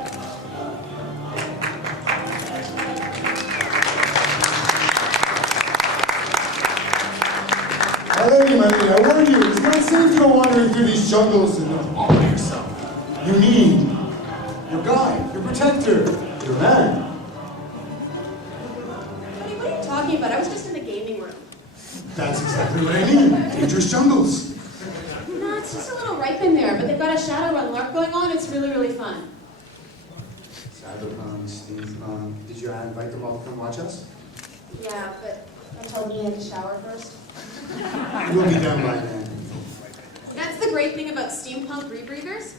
Hey, my lady, I warn you, it's not safe to go wandering through these jungles and all by yourself. You need your guide, your protector, your man. Buddy, what are you talking about? I was just in the gaming room. That's exactly what I mean. Dangerous jungles. No, it's just a little ripe in there, but they've got a Shadowrun LARP going on. It's really, really fun. Cyberpunk, Steampunk. Did you invite them all to come watch us? Yeah, but I told you you had to shower first. We'll be done by then. That's the great thing about steampunk rebreathers.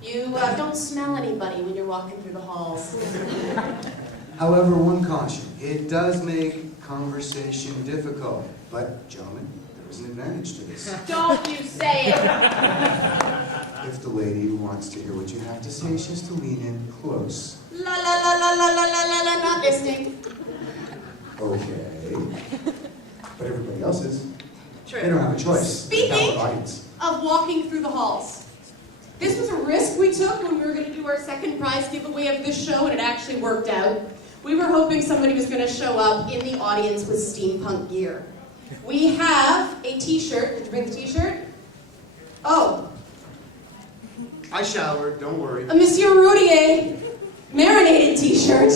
You don't smell anybody when you're walking through the halls. However, one caution, it does make conversation difficult. But, gentlemen, there is an advantage to this. Don't you say it! If the lady wants to hear what you have to say, she has to lean in close. La la la la la la la la la, not listening. Okay. But everybody else is. True. They don't have a choice. Speaking They have an audience. of walking through the halls. This was a risk we took when we were going to do our second prize giveaway of this show, and it actually worked out. We were hoping somebody was going to show up in the audience with steampunk gear. We have a t-shirt. Did you bring the t-shirt? Oh. I showered, don't worry. A Monsieur Roudier marinated t-shirt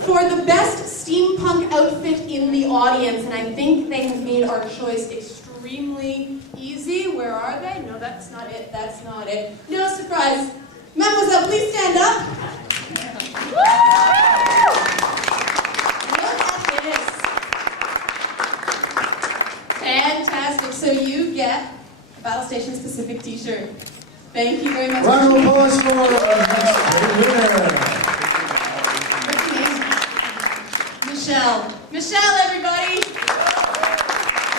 for the best steampunk outfit in the audience, and I think they have made our choice extremely easy. Where are they? No, that's not it. That's not it. No surprise. Mademoiselle, please stand up. Woo! Look at this. Fantastic. So you get a Battle Station specific t-shirt. Thank you very much. Round of applause for our next winner. Michelle. Michelle, everybody.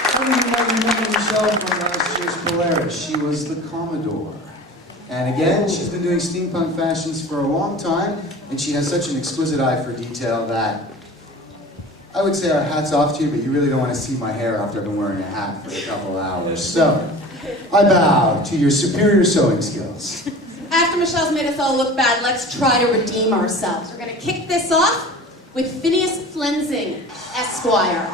Some of you might remember Michelle from last year's Polaris. She was the Commodore. And again, she's been doing steampunk fashions for a long time, and she has such an exquisite eye for detail that I would say our hats off to you, but you really don't want to see my hair after I've been wearing a hat for a couple hours. So, I bow to your superior sewing skills. After Michelle's made us all look bad, let's try to redeem ourselves. We're going to kick this off with Phineas Flensing, Esquire.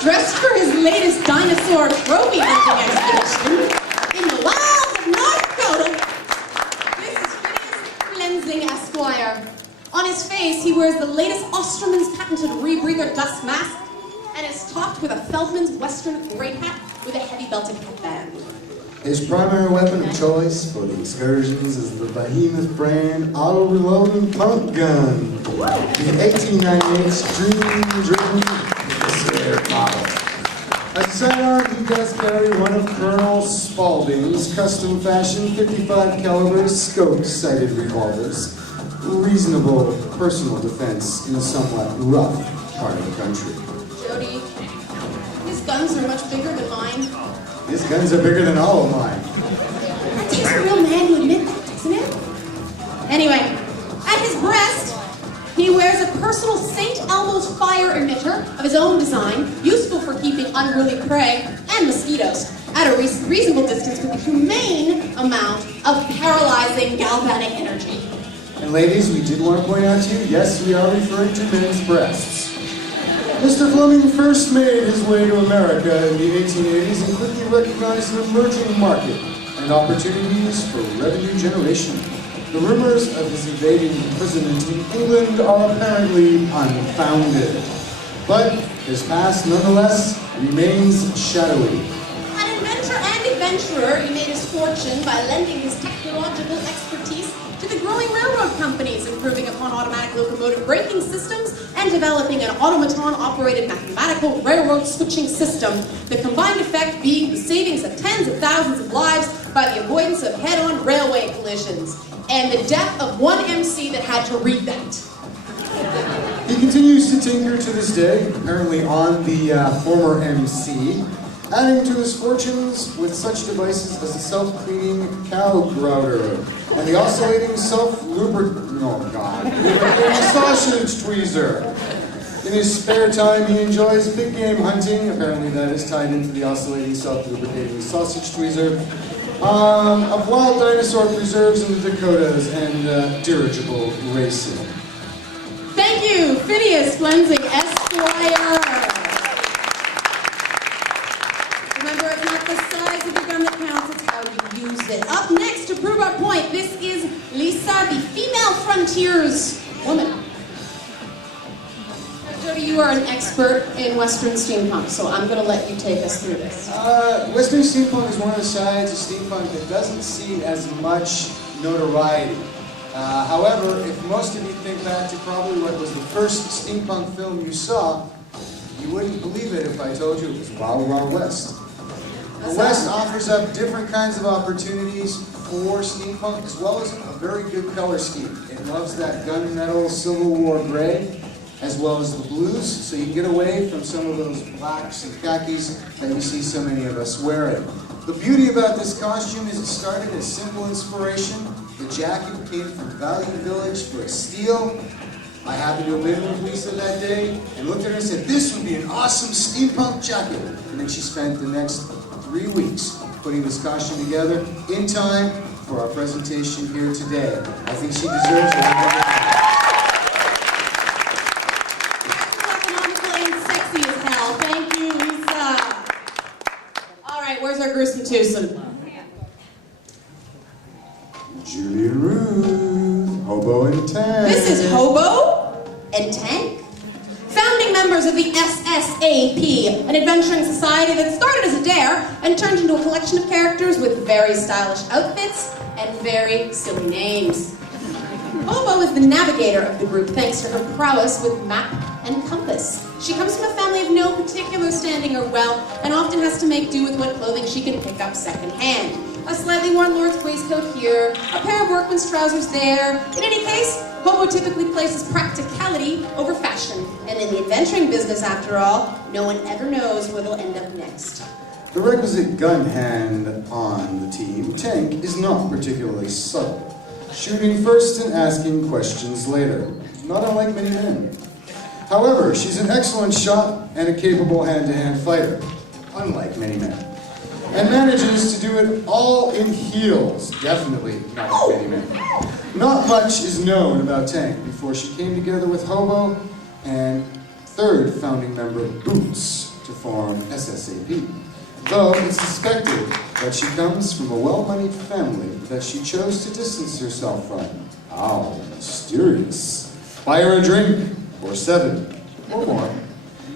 Dressed for his latest dinosaur trophy hunting expedition in the wilds of North Dakota, this is Phineas Flensing, Esquire. On his face, he wears the latest Osterman's patented rebreather dust mask and is topped with a Feldman's Western great hat with a heavy belted headband. His primary weapon of choice for the excursions is the behemoth brand auto-reloading pump gun. The 1898 Stream-driven model. As a sidearm, he does carry one of Colonel Spaulding's custom-fashioned 55 caliber scope-sighted revolvers. Reasonable personal defense in a somewhat rough part of the country. Jody, his guns are much bigger than mine. His guns are bigger than all of mine. That takes a real man to admit that, doesn't it? Anyway, at his breast, he wears a personal St. Elmo's fire emitter of his own design, useful for keeping unruly prey and mosquitoes at a reasonable distance with a humane amount of paralyzing galvanic energy. And ladies, we did want to point out to you, yes, we are referring to men's breasts. Mr. Fleming first made his way to America in the 1880s and quickly recognized an emerging market and opportunities for revenue generation. The rumors of his evading imprisonment in England are apparently unfounded. But his past, nonetheless, remains shadowy. An inventor and adventurer, he made his fortune by lending his technological expertise to the growing railroad companies, improving upon automatic locomotive braking systems and developing an automaton-operated mathematical railroad switching system, the combined effect being the savings of tens of thousands of lives by the avoidance of head-on railway collisions, and the death of one MC that had to read that. He continues to tinker to this day, apparently on the former MC, adding to his fortunes with such devices as the self-cleaning cow grouter and the oscillating lubricating sausage tweezer. In his spare time, he enjoys big game hunting. Apparently that is tied into the oscillating, self-lubricating sausage tweezer. Of wild dinosaur preserves in the Dakotas and dirigible racing. Thank you, Phineas Flensing, Esquire. Remember, it's not the size of the gun that counts, it's how you use it. Up next, to prove our point, this is Lisa, the female frontiers woman. Jody, you are an expert in Western steampunk, so I'm going to let you take us through this. Western steampunk is one of the sides of steampunk that doesn't see as much notoriety. However, if most of you think back to probably what was the first steampunk film you saw, you wouldn't believe it if I told you it was Wild Wild West. The West offers up different kinds of opportunities for steampunk, as well as a very good color scheme. It loves that gunmetal Civil War gray, as well as the blues, so you can get away from some of those blacks and khakis that you see so many of us wearing. The beauty about this costume is it started as simple inspiration. The jacket came from Valley Village for a steal. I happened to have been with Lisa that day and looked at her and said, "This would be an awesome steampunk jacket." And then she spent the next 3 weeks putting this costume together in time for our presentation here today. I think she deserves it. Where's our gruesome twosome? Julie Ruth, Hobo and Tank. This is Hobo and Tank. Founding members of the SSAP, an adventuring society that started as a dare and turned into a collection of characters with very stylish outfits and very silly names. Hobo is the navigator of the group thanks to her prowess with map and compass. She comes from a family of no particular standing or wealth and often has to make do with what clothing she can pick up secondhand. A slightly worn lord's waistcoat here, a pair of workman's trousers there. In any case, Hobo typically places practicality over fashion. And in the adventuring business, after all, no one ever knows where they'll end up next. The requisite gun hand on the team, Tank, is not particularly subtle. Shooting first and asking questions later, not unlike many men. However, she's an excellent shot and a capable hand-to-hand fighter, unlike many men. And manages to do it all in heels, definitely not like many men. Not much is known about Tank before she came together with Hobo and third founding member Boots to form SSAP. Though it's suspected that she comes from a well-moneyed family that she chose to distance herself from. How mysterious. Buy her a drink, or 7, or more,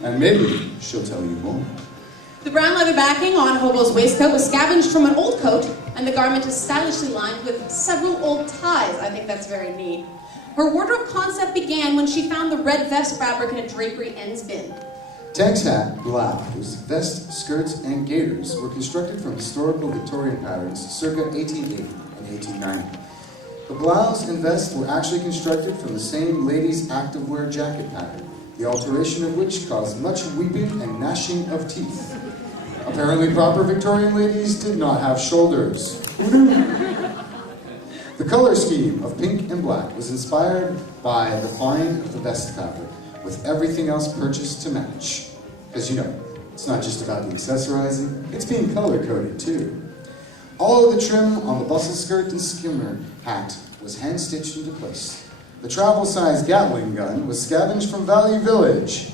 and maybe she'll tell you more. The brown leather backing on Hobo's waistcoat was scavenged from an old coat, and the garment is stylishly lined with several old ties. I think that's very neat. Her wardrobe concept began when she found the red vest fabric in a drapery ends bin. Tank's hat, blouse, vest, skirts, and gaiters were constructed from historical Victorian patterns circa 1880 and 1890. The blouse and vest were actually constructed from the same ladies' activewear jacket pattern, the alteration of which caused much weeping and gnashing of teeth. Apparently proper Victorian ladies did not have shoulders. Who knew? The color scheme of pink and black was inspired by the find of the vest fabric, with everything else purchased to match. Because you know, it's not just about the accessorizing, it's being color-coded too. All of the trim on the bustle skirt and skimmer hat was hand-stitched into place. The travel-sized Gatling gun was scavenged from Valley Village.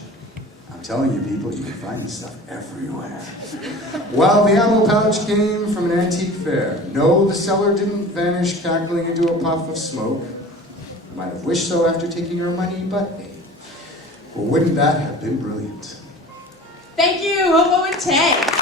I'm telling you people, you can find this stuff everywhere. While the ammo pouch came from an antique fair. No, the seller didn't vanish cackling into a puff of smoke. Might have wished so after taking her money, but hey, well, wouldn't that have been brilliant? Thank you, Hobo and Tank.